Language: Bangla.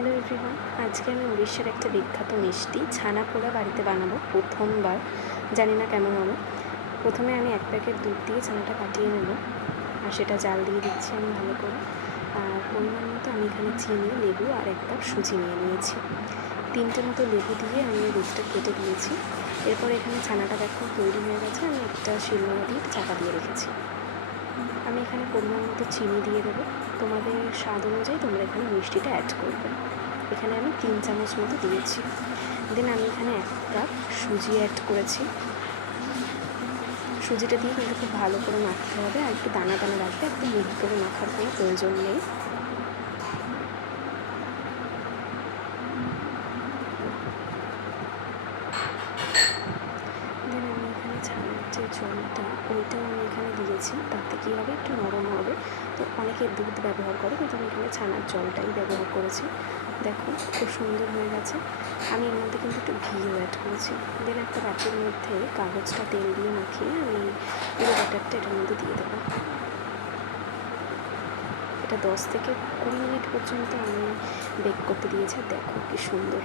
হ্যালো এভরিওয়ান, আজকে আমি উড়িষ্যার একটা বিখ্যাত মিষ্টি ছানা পোড়া বাড়িতে বানাবো প্রথমবার। জানি না কেমন হবে। প্রথমে আমি 1 প্যাকেট দুধ দিয়ে ছানাটা কাটিয়ে নেব, আর সেটা জাল দিয়ে দিচ্ছি আমি ভালো করে। আর পরিমাণ মতো আমি এখানে চিনি, লেবু আর 1 কাপ সুজি নিয়ে নিয়েছি। 3টে মতো লেবু দিয়ে আমি দুধটা কেটে দিয়েছি। এরপর এখানে ছানাটা দেখো তৈরি হয়ে গেছে। আমি একটা শিলনোড়া দিয়ে চাপা দিয়ে রেখেছি। আমি এখানে পরিমাণ মতো চিনি দিয়ে দেবো। তোমাদের স্বাদ অনুযায়ী তোমরা এখানে মিষ্টিটা অ্যাড করবে। এখানে আমি 3 চামচ মতো দিয়েছি। দেন আমি এখানে 1 কাপ সুজি অ্যাড করেছি। সুজিটা দিয়ে কিন্তু খুব ভালো করে মাখতে হবে, আর একটু দানা দানা রাখবে, একদম মিহি করে মাখার কোনো প্রয়োজন নেই। দেন আমি এখানে ছানার যে জলটা ওইটাও আমি এখানে দিয়েছি। তাতে কী হবে, একটু নরম হবে। তো অনেকে দুধ ব্যবহার করে, কিন্তু আমি এখানে ছানার জলটাই ব্যবহার করেছি। দেখো খুব সুন্দর হয়ে গেছে। আমি এর মধ্যে কিন্তু একটু ঘিও অ্যাড করেছি। দেন একটা বাটির মধ্যে কাগজটা তেল দিয়ে মাখিয়ে আমি পুরো ব্যাটারটা এটার মধ্যে দিয়ে দেবো। এটা 10 থেকে 20 মিনিট পর্যন্ত আমি বেক করতে দিয়েছি। দেখো কি সুন্দর।